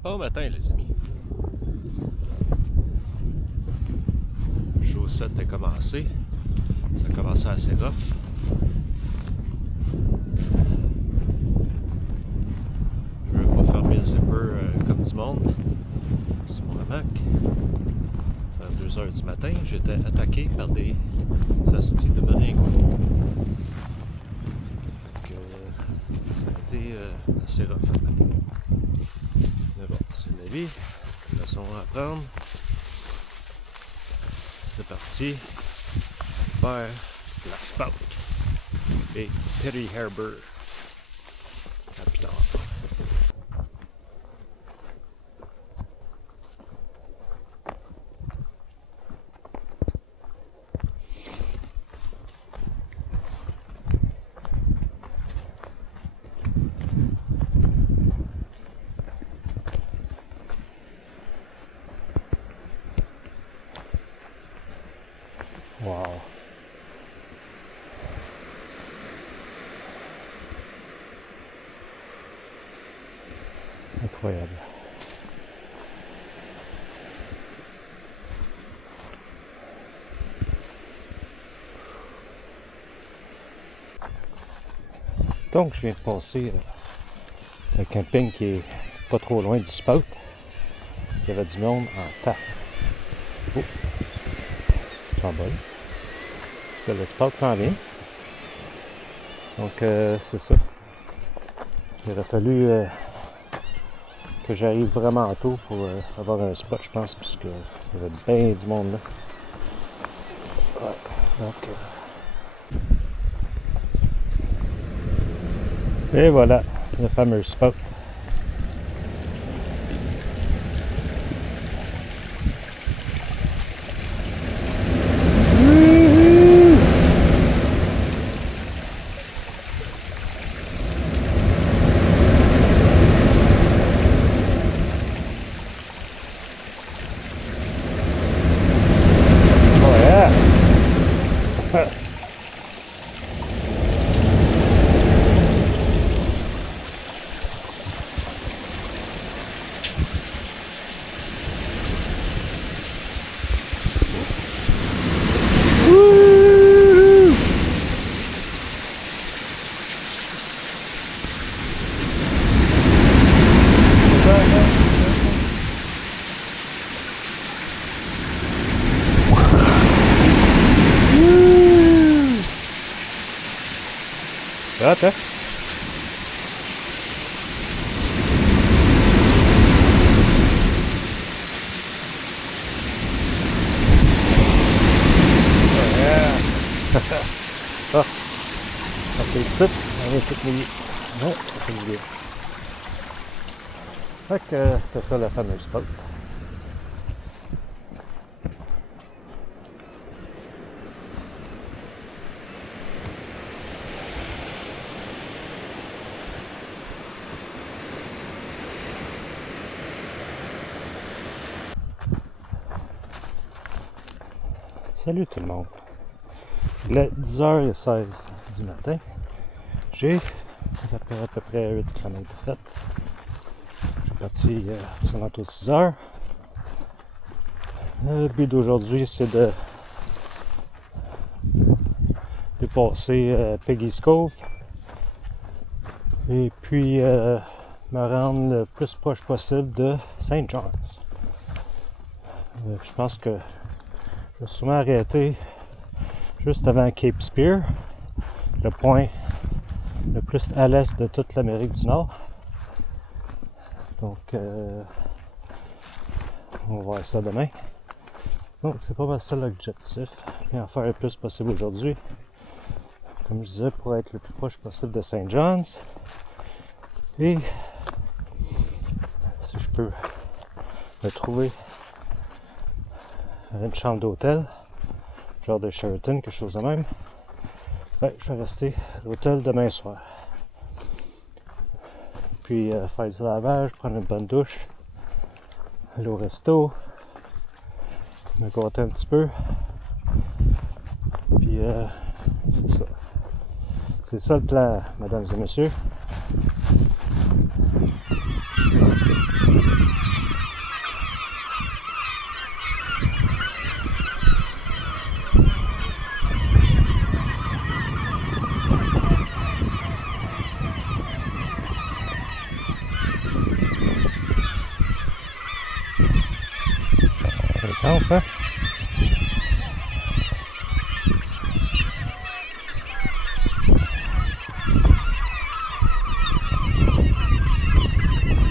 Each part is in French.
Bon matin, les amis. Jour 7 a commencé. Ça a commencé assez rough. Je veux pas fermer le zipper comme du monde sur mon Mac. À 2h du matin, j'étais attaqué par des hosties de maringouins. Donc, ça a été assez rough à matin. Mais bon, c'est la vie. Une leçon à apprendre. C'est parti vers la Spout et Petty Harbour. À plus tard. Wow. Incroyable. Donc, je viens de passer le camping qui est pas trop loin du Spout. Il y avait du monde en tas. Oh, c'est en bas. Parce que le Spout s'en vient. Donc, c'est ça. Il aurait fallu que j'arrive vraiment tôt pour avoir un spot, je pense, puisque il y avait bien du monde là. Ouais, donc, et voilà, le fameux Spout. Hot, hein? Ah, ok, ça, on est tout mouillé. Non, ça fait mouillé. Fait que c'était ça la fameuse Spout. Salut tout le monde. Il est 10h16 du matin. J'ai à peu près 8 km de fait. Je suis parti aux alentours de 6h. Le but d'aujourd'hui, c'est de dépasser Peggy's Cove et puis me rendre le plus proche possible de St. John's. Je pense que je vais sûrement arrêter juste avant Cape Spear, le point le plus à l'est de toute l'Amérique du Nord. Donc, on va voir ça demain. Donc, c'est pas mal ça l'objectif. Et en faire le plus possible aujourd'hui. Comme je disais, pour être le plus proche possible de St. John's. Et si je peux me trouver une chambre d'hôtel, genre de Sheraton, quelque chose de même, ben, je vais rester à l'hôtel demain soir. Puis faire du lavage, prendre une bonne douche, aller au resto, me gâter un petit peu. Puis c'est ça. C'est ça le plan, mesdames et messieurs. Intense, hein?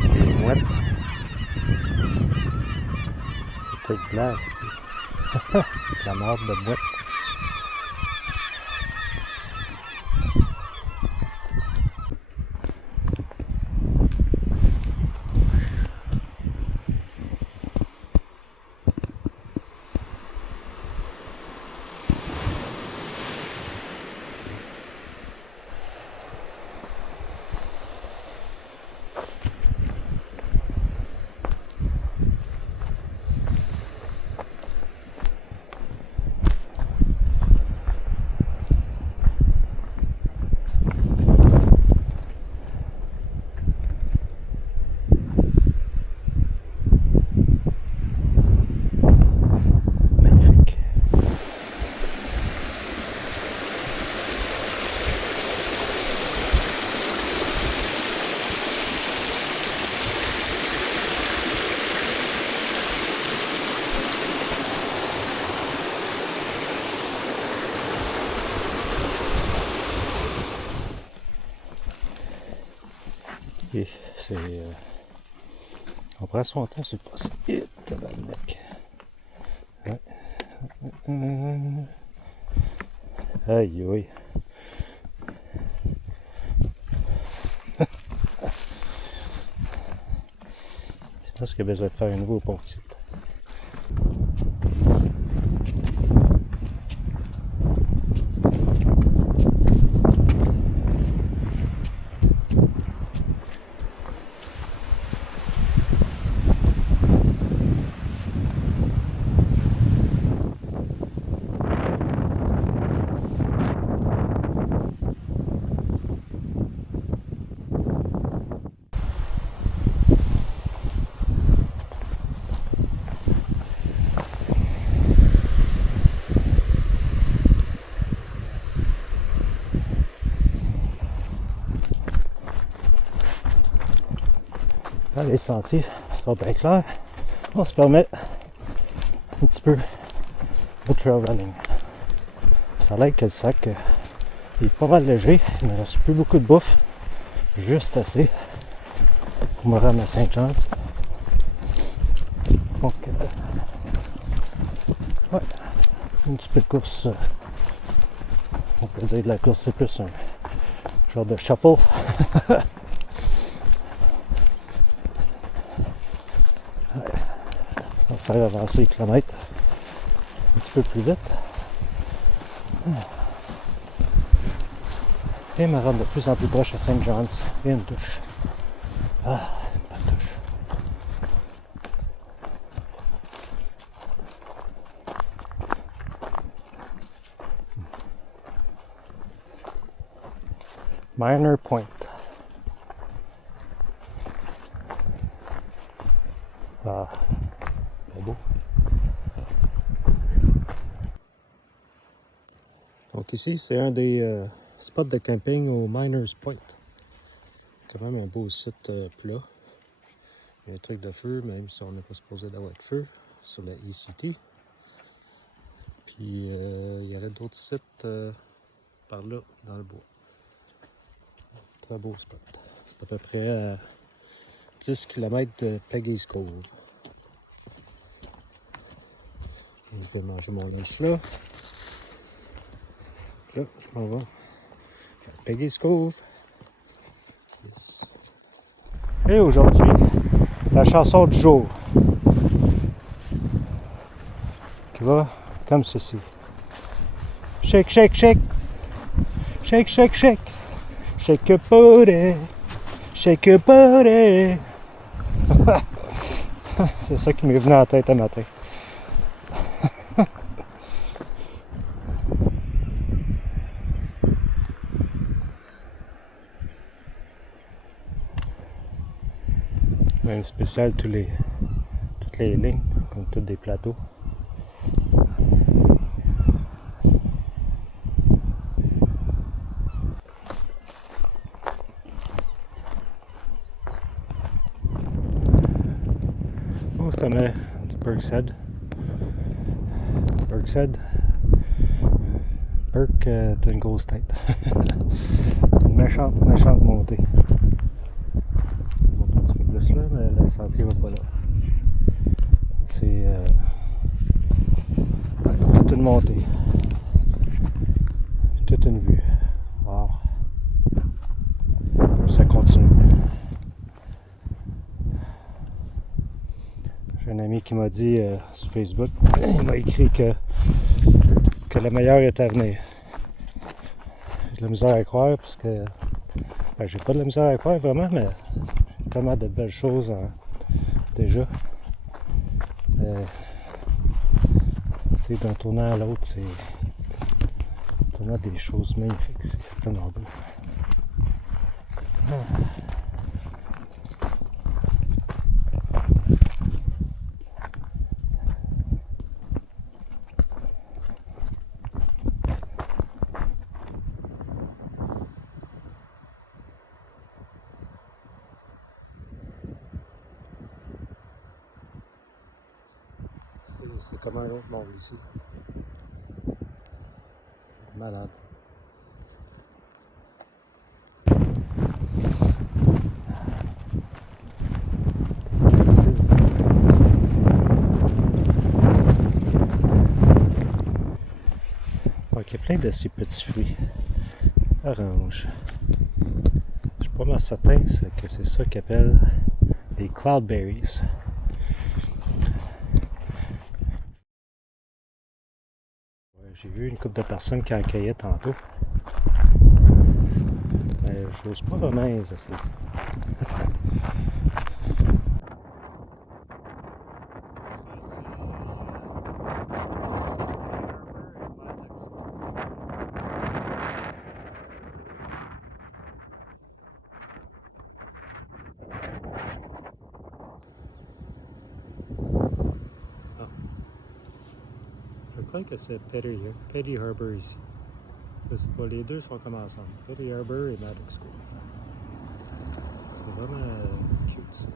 C'est des mouettes. C'est peut-être blanc, c'est la marde de mouette. Et c'est. On prend son temps sur le passé. Et tabarnak. Ouais. Aïe aïe. Je pense qu'il y a besoin de faire un nouveau pont ici. Là, les sentiers sont bien clairs. On se permet un petit peu de trail running. Ça a l'air que le sac est pas mal léger. Il ne reste plus beaucoup de bouffe. Juste assez pour me rendre à Saint-Jean. Donc, ouais, un petit peu de course. On peut dire que la course, c'est plus un genre de shuffle. Ça va faire avancer les kilomètres un petit peu plus vite. Et me rendre de plus en plus proche à St. John's. Et une douche. Ah, pas de douche. Minor Point. Ah, c'est pas beau. Donc ici, c'est un des spots de camping au Miners Point. C'est quand même un beau site plat. Il y a un truc de feu, même si on n'est pas supposé d'avoir de feu, sur la ECT. Puis il y aurait d'autres sites par là, dans le bois. Très beau spot. C'est à peu près à 10 km de Peggy's Cove. Et je vais manger mon lunch là. Là, je m'en vais à Peggy's Cove. Yes. Et aujourd'hui, la chanson du jour qui va comme ceci. Shake, shake, shake. Shake, shake, shake. Shake your booty. Shake your booty. C'est ça qui m'est venu en tête un matin. Même spécial toutes les lignes, comme tous des plateaux. Au sommet du Burke's Head, Burke said. Burke, t'as une grosse tête. Une méchante montée. Ça monte un petit peu plus là, mais le sentier va pas là. C'est toute une montée. Toute une vue. Wow. Ça continue. J'ai un ami qui m'a dit sur Facebook, il m'a écrit que le meilleur est à venir. J'ai de la misère à croire parce que j'ai pas de la misère à croire vraiment, mais tellement de belles choses déjà. D'un tournant à l'autre, c'est vraiment des choses magnifiques. C'est énorme. C'est comme un autre monde ici. Malade. Il y a plein de ces petits fruits. Orange. Je suis pas mal certain que c'est ça qu'ils appellent des cloudberries. J'ai vu une couple de personnes qui en cueillaient tantôt. Mais j'ose pas vraiment les essayer. Je crois que c'est Petty Harbor ici. Je sais pas, les deux sont comme ensemble. Petty Harbor et Maddox School. C'est vraiment cute ça.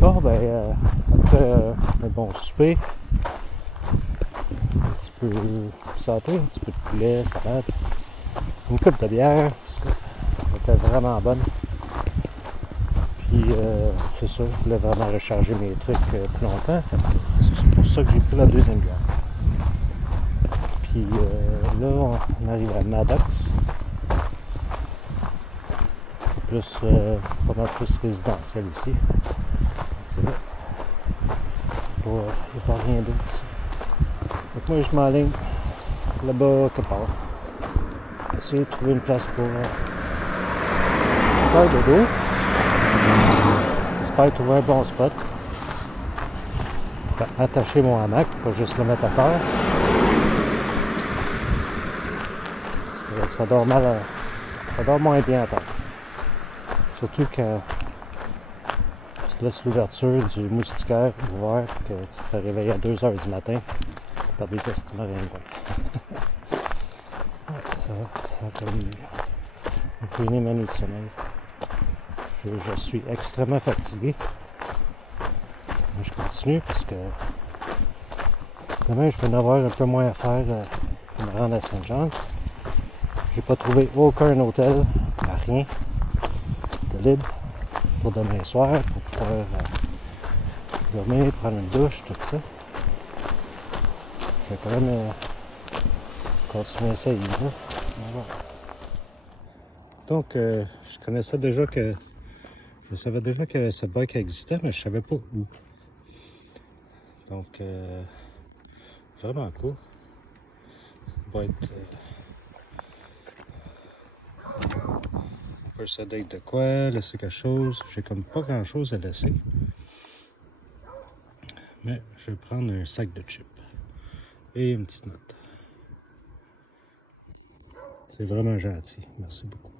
Bon, ben, après un bon souper, un petit peu sauté, un petit peu de poulet, salade, une coupe de bière, parce que elle était vraiment bonne. Puis, c'est ça, je voulais vraiment recharger mes trucs plus longtemps. C'est pour ça que j'ai pris la deuxième bière. Puis là, on arrive à Maddox. Plus, pas mal plus résidentiel ici. C'est là. Il n'y a pas rien d'autre ici. Donc moi, je m'enligne là-bas quelque part. Essayer de trouver une place pour faire dodo. J'espère trouver un bon spot. Attacher mon hamac, pas juste le mettre à terre. Ça dort mal, ça dort moins bien à terre. Surtout quand tu laisses l'ouverture du moustiquaire ouvert, que tu te réveilles à 2 h du matin par des estimats rien ça a comme ruiné ma nuit de sommeil. Je suis extrêmement fatigué. Mais je continue parce que demain je vais en avoir un peu moins à faire pour me rendre à Saint-John's. J'ai pas trouvé aucun hôtel, rien de libre pour demain soir, pour pouvoir dormir, prendre une douche, tout ça. Je vais quand même continuer à essayer. Voilà. Donc, je connaissais déjà que je savais déjà que cette bike existait, mais je savais pas où. Donc, vraiment cool. Bike. Posséder de quoi, laisser quelque chose. J'ai comme pas grand chose à laisser. Mais je vais prendre un sac de chips et une petite note. C'est vraiment gentil. Merci beaucoup.